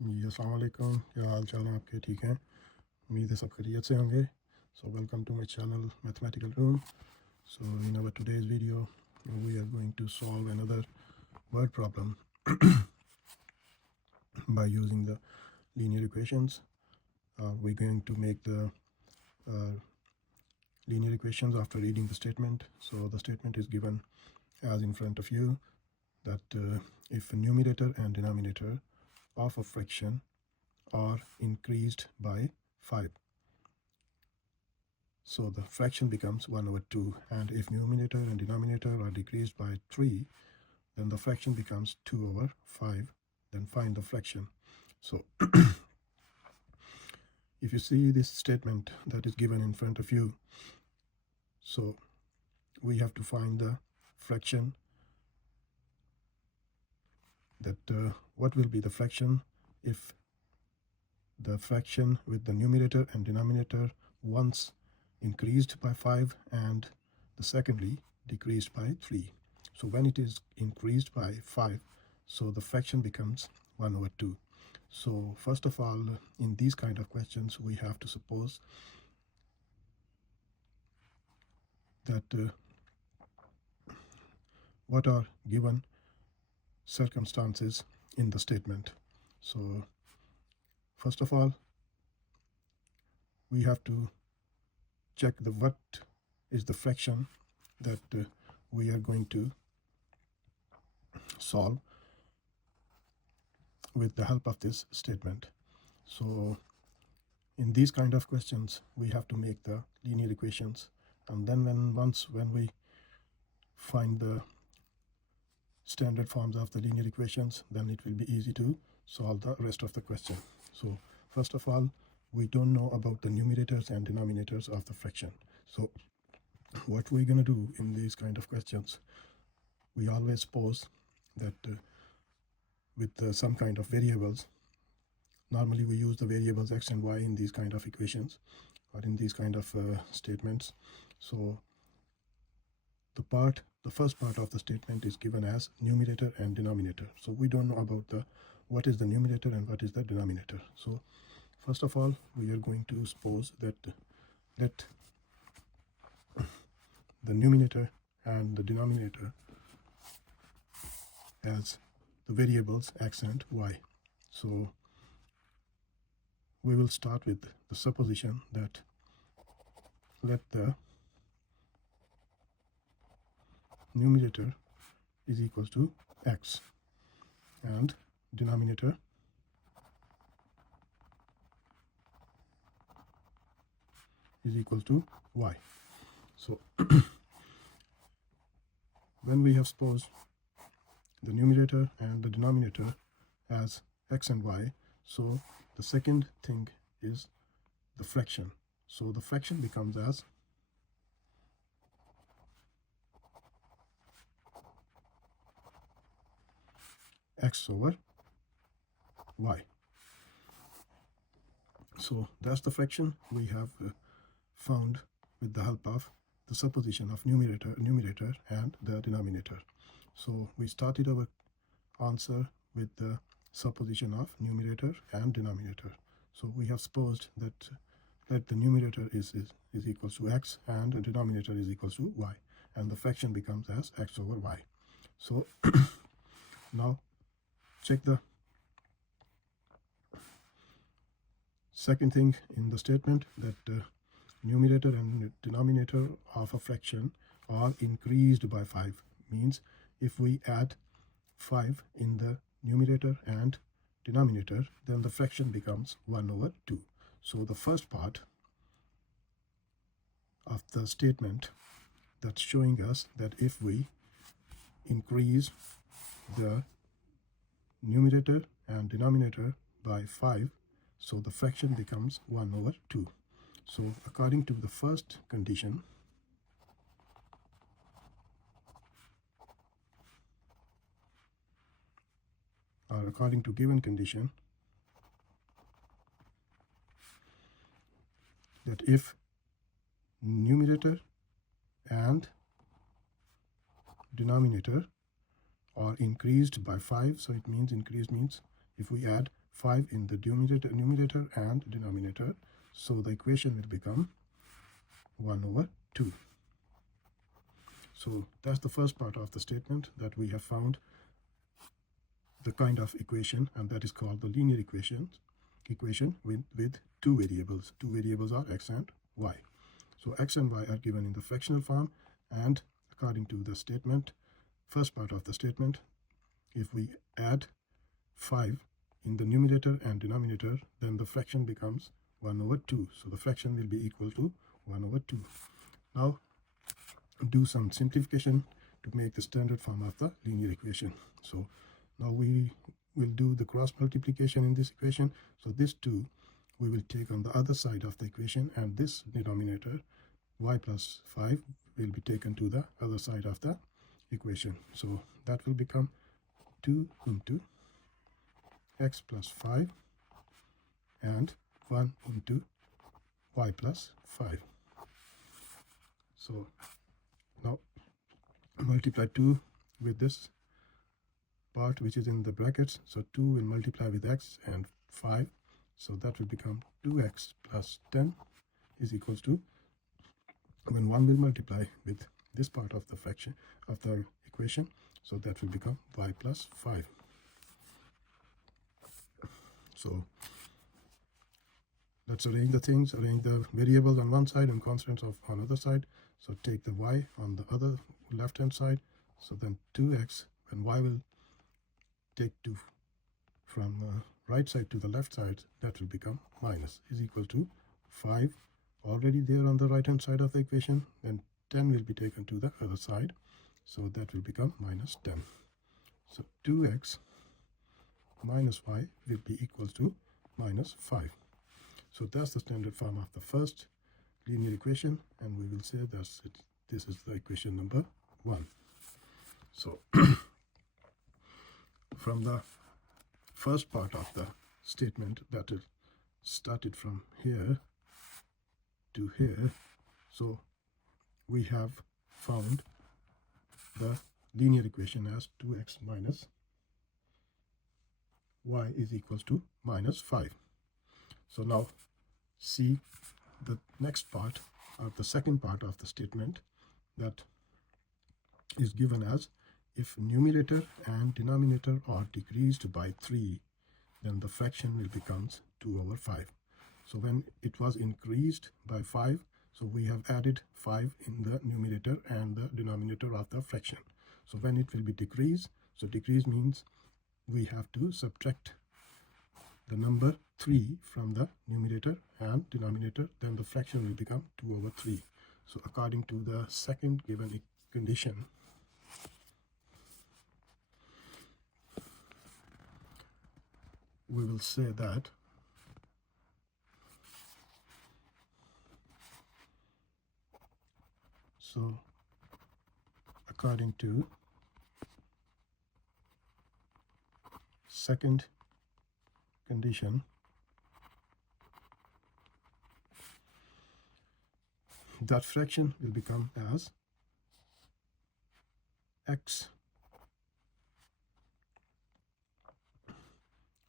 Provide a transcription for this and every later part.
जी अस्सलाम वालेकुम, क्या हाल चाल हैं आपके? ठीक हैं, उम्मीद है सब खैरियत से होंगे. So welcome to my channel Mathematical Room. So in our today's video we are going to solve another word problem by using the linear equations. We're going to make the uh, linear equations after reading the statement. So the statement is given as in front of you, that if numerator and denominator of a fraction are increased by 5, so the fraction becomes 1 over 2, and if numerator and denominator are decreased by 3, then the fraction becomes 2 over 5. Then find the fraction. So if you see this statement that is given in front of you, so we have to find the fraction, that what will be the fraction if the fraction with the numerator and denominator once increased by 5 and the secondly decreased by 3. So when it is increased by 5, so the fraction becomes 1 over 2. So first of all, in these kind of questions we have to suppose that what are given circumstances in the statement. So first of all, we have to check the what is the fraction that we are going to solve with the help of this statement. So in these kind of questions we have to make the linear equations, and then when we find the standard forms of the linear equations, then it will be easy to solve the rest of the question. So first of all, we don't know about the numerators and denominators of the fraction. So what we're going to do in these kind of questions, we always suppose that with some kind of variables, normally we use the variables x and y in these kind of equations or in these kind of statements. So the first part of the statement is given as numerator and denominator. So we don't know about the what is the numerator and what is the denominator. So first of all, we are going to suppose that let the numerator and the denominator as the variables x and y. So we will start with the supposition that let the numerator is equal to x and denominator is equal to y. So when we have supposed the numerator and the denominator as x and y, so the second thing is the fraction. So the fraction becomes as x over y. So that's the fraction we have found with the help of the supposition of numerator and the denominator. So we started our answer with the supposition of numerator and denominator. So we have supposed that the numerator is equals to x and the denominator is equals to y, and the fraction becomes as x over y. So now check the second thing in the statement, that numerator and denominator of a fraction are increased by 5. Means if we add 5 in the numerator and denominator, then the fraction becomes 1 over 2. So the first part of the statement that's showing us that if we increase the numerator and denominator by 5, so the fraction becomes 1 over 2. So according to the first condition, or according to given condition, that if numerator and denominator are increased by 5, so it means increased means if we add 5 in the numerator and denominator. So the equation will become 1 over 2. So that's the first part of the statement, that we have found the kind of equation, and that is called the linear equation with two variables. Two variables are x and y. So x and y are given in the fractional form, and according to the statement, first part of the statement, if we add 5 in the numerator and denominator, then the fraction becomes 1 over 2. So the fraction will be equal to 1 over 2. Now do some simplification to make the standard form of the linear equation. So now we will do the cross multiplication in this equation. So this 2 we will take on the other side of the equation, and this denominator y plus 5 will be taken to the other side of the equation. So that will become 2 into x plus 5 and 1 into y plus 5. So now multiply 2 with this part which is in the brackets. So 2 will multiply with x and 5. So that will become 2x plus 10 is equals to, when 1 will multiply with this part of the fraction of the equation, so that will become y plus 5. So let's arrange the things, arrange the variables on one side and constants on other side. So take the y on the other left hand side. So then 2x, when y will take 2 from the right side to the left side, that will become minus, is equal to 5 already there on the right hand side of the equation. Then 10 will be taken to the other side, so that will become minus 10. So 2x minus y will be equals to minus 5. So that's the standard form of the first linear equation, and we will say that's it. This is the equation number 1. So from the first part of the statement, that is started from here to here, so we have found the linear equation as 2x minus y is equals to minus 5. So now see the next part, or the second part of the statement, that is given as, if numerator and denominator are decreased by 3, then the fraction will becomes 2 over 5. So when it was increased by 5, so we have added 5 in the numerator and the denominator of the fraction. So when it will be decreased, so decrease means we have to subtract the number 3 from the numerator and denominator, then the fraction will become 2 over 3. So according to the second given condition, we will say that so according to second condition, that fraction will become as x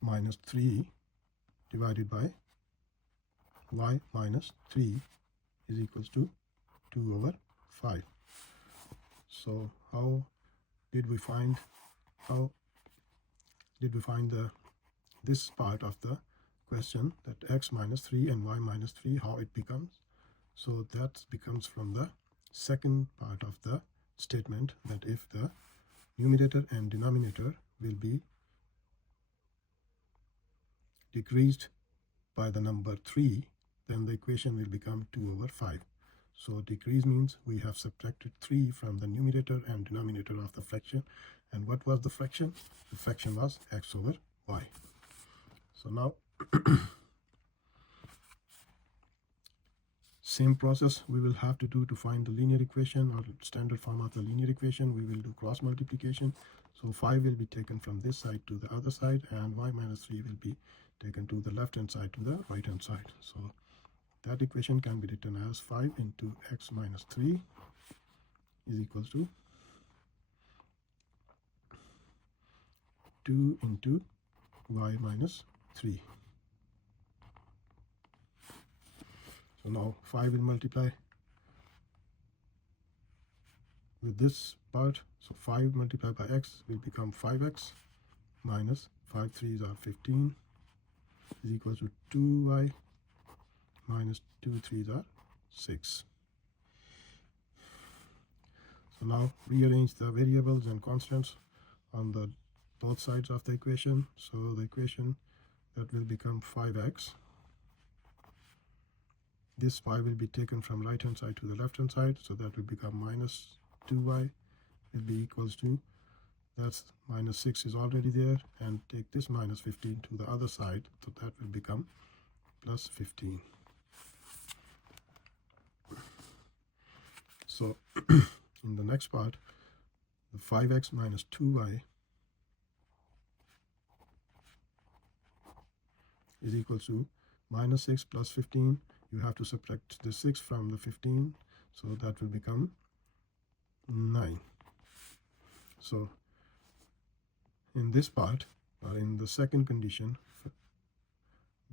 minus 3 divided by y minus 3 is equals to 2 over 5. So how did we find this part of the question, that x minus 3 and y minus 3, how it becomes? So that becomes from the second part of the statement, that if the numerator and denominator will be decreased by the number 3, then the equation will become 2 over 5. So decrease means we have subtracted 3 from the numerator and denominator of the fraction. And what was the fraction? The fraction was x over y. So now same process we will have to do to find the linear equation, or standard form of the linear equation. We will do cross multiplication. So 5 will be taken from this side to the other side, and y minus 3 will be taken to the left hand side to the right hand side. So that equation can be written as 5 into x minus 3 is equals to 2 into y minus 3. So now 5 will multiply with this part. So 5 multiplied by x will become 5x minus 5 3s are 15 is equal to 2y minus 2 3s are 6. So now rearrange the variables and constants on the both sides of the equation. So the equation that will become 5x. This 5 will be taken from right hand side to the left hand side, so that will become minus 2y will be equals to, that's minus 6 is already there, and take this minus 15 to the other side, so that will become plus 15. So in the next part, the 5x minus 2y is equal to minus 6 plus 15. You have to subtract the 6 from the 15, so that will become 9. So in this part, or in the second condition,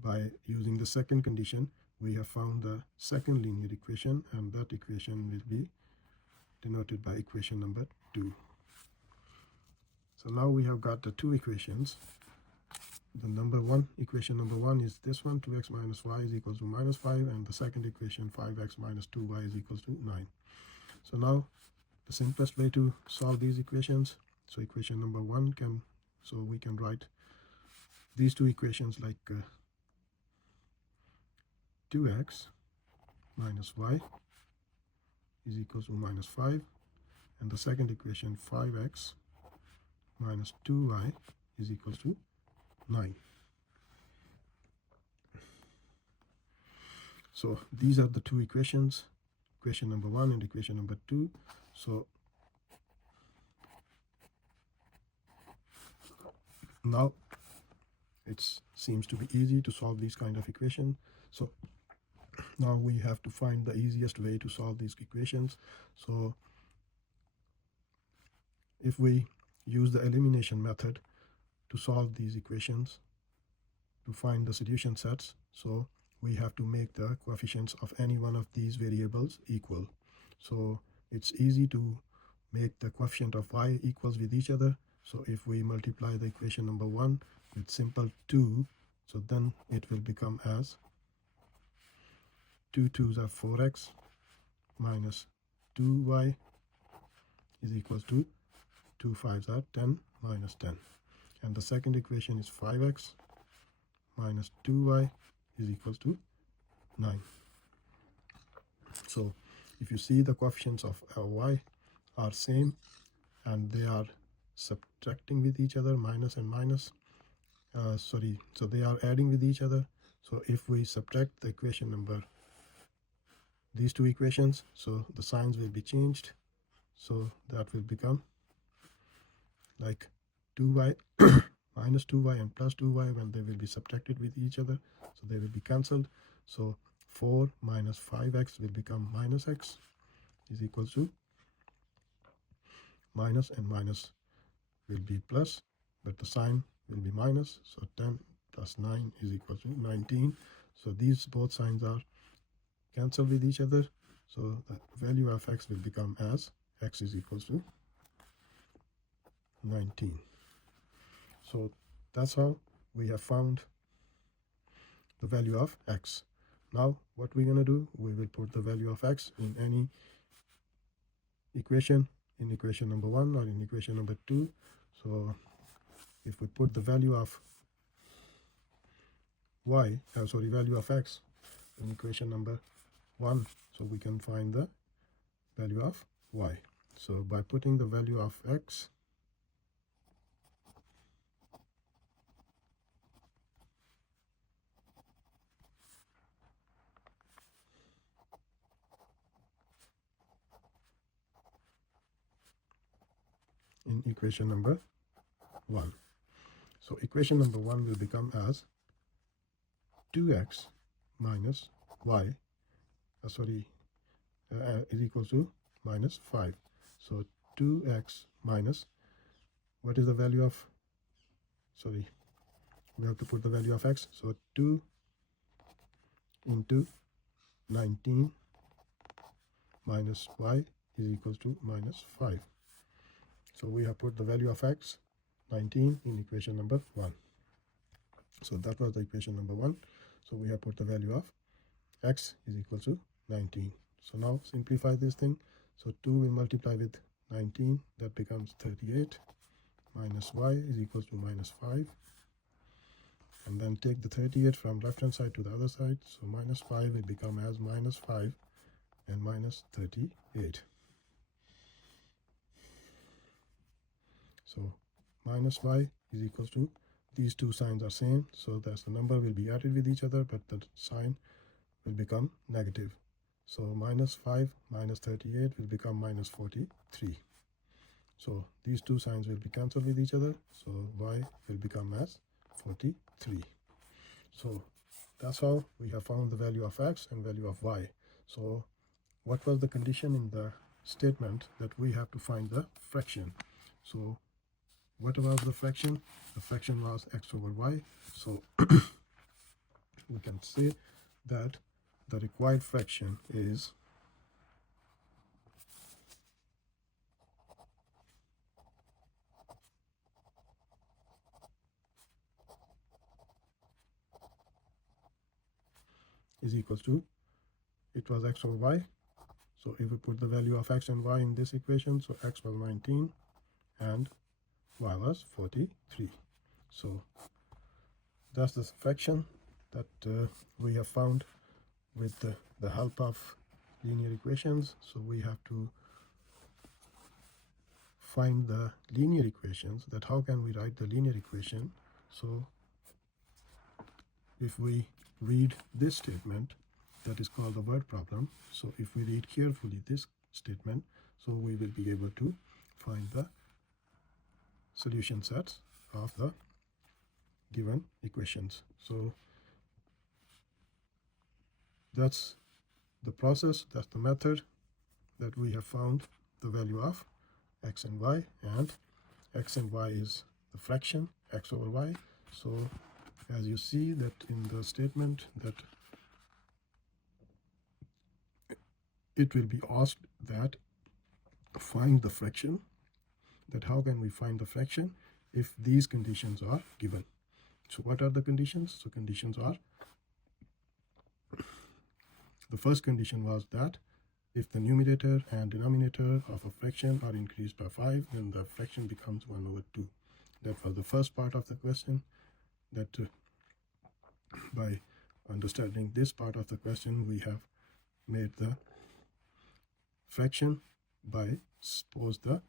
by using the second condition, we have found the second linear equation, and that equation will be denoted by equation number 2. So now we have got the two equations. The equation number 1 is this one, 2x minus y is equals to minus 5, and the second equation, 5x minus 2y is equals to 9. So now the simplest way to solve these equations, so equation number 1 we can write these two equations like 2x minus y is equals to minus 5, and the second equation, 5x minus 2y is equals to 9. So these are the two equations, equation number 1 and equation number 2. So now it seems to be easy to solve these kind of equations. So now we have to find the easiest way to solve these equations. So if we use the elimination method to solve these equations to find the solution sets, so we have to make the coefficients of any one of these variables equal. So it's easy to make the coefficient of y equals with each other. So if we multiply the equation number 1 with simple 2, so then it will become as 2 2s are 4x minus 2y is equals to 2 5s are 10 minus 10. And the second equation is 5x minus 2y is equals to 9. So if you see the coefficients of y are same and they are subtracting with each other, minus and minus, so they are adding with each other. So if we subtract the equation number, these two equations, so the signs will be changed, so that will become like 2y minus 2y and plus 2y when they will be subtracted with each other, so they will be cancelled. So 4 minus 5x will become minus x is equal to minus, and minus will be plus, but the sign will be minus. So 10 plus 9 is equal to 19. So these both signs are cancelled with each other, so the value of x will become as x is equals to 19. So that's how we have found the value of x. Now what we're going to do, we will put the value of x in any equation, in equation number 1 or in equation number 2. So if we put the value of value of x in equation number 1, so we can find the value of y. So by putting the value of x in equation number 1, so equation number 1 will become as 2x minus y is equal to minus 5. So 2x minus, what is the value of we have to put the value of x. So 2 into 19 minus y is equal to minus 5. So we have put the value of x, 19, in equation number 1. So that was the equation number 1. So we have put the value of x is equal to 19. So now simplify this thing. So 2 will multiply with 19, that becomes 38, minus y is equal to minus 5. And then take the 38 from left hand side to the other side. So minus 5 will become as minus 5 and minus 38. So minus y is equal to, these two signs are same, so that's the number will be added with each other, but the sign will become negative. So minus 5 minus 38 will become minus 43. So these two signs will be cancelled with each other, so y will become as 43. So that's how we have found the value of x and value of y. So what was the condition in the statement that we have to find the fraction? So what was the fraction? The fraction was x over y. So we can say that the required fraction is equals to, it was x over y. So if we put the value of x and y in this equation, so x was 19 and y was 43. So that's the fraction that we have found with the help of linear equations. So we have to find the linear equations, that how can we write the linear equation. So if we read this statement, that is called the word problem. So if we read carefully this statement, so we will be able to find the solution sets of the given equations. So that's the process, that's the method that we have found the value of x and y, and x and y is the fraction x over y. So as you see that in the statement, that it will be asked that find the fraction, that how can we find the fraction if these conditions are given. So what are the conditions? So conditions are, the first condition was that if the numerator and denominator of a fraction are increased by 5, then the fraction becomes 1 over 2. That was the first part of the question, that by understanding this part of the question, we have made the fraction by suppose the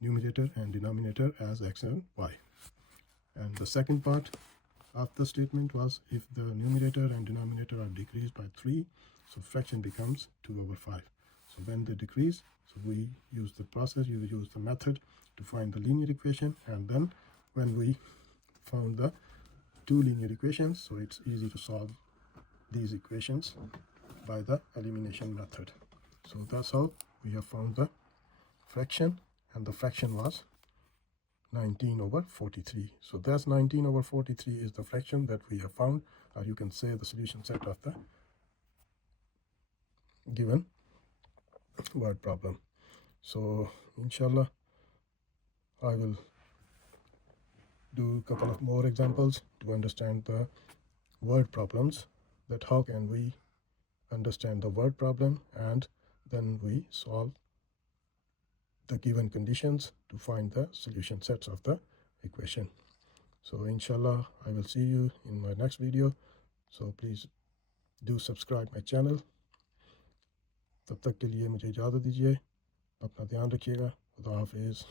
numerator and denominator as x and y. And the second part of the statement was, if the numerator and denominator are decreased by 3, so fraction becomes 2 over 5. So when they decrease, so we use the process, you use the method to find the linear equation, and then when we found the two linear equations, so it's easy to solve these equations by the elimination method. So that's how we have found the fraction, and the fraction was 19 over 43. So that's 19 over 43 is the fraction that we have found, or you can say the solution set of the given word problem. So inshallah I will do a couple of more examples to understand the word problems, that how can we understand the word problem and then we solve the given conditions to find the solution sets of the equation. So inshallah I will see you in my next video. So please do subscribe my channel. तब तक के लिए मुझे इजाज़त दीजिए, अपना ध्यान रखिएगा, खुदा हाफिज़।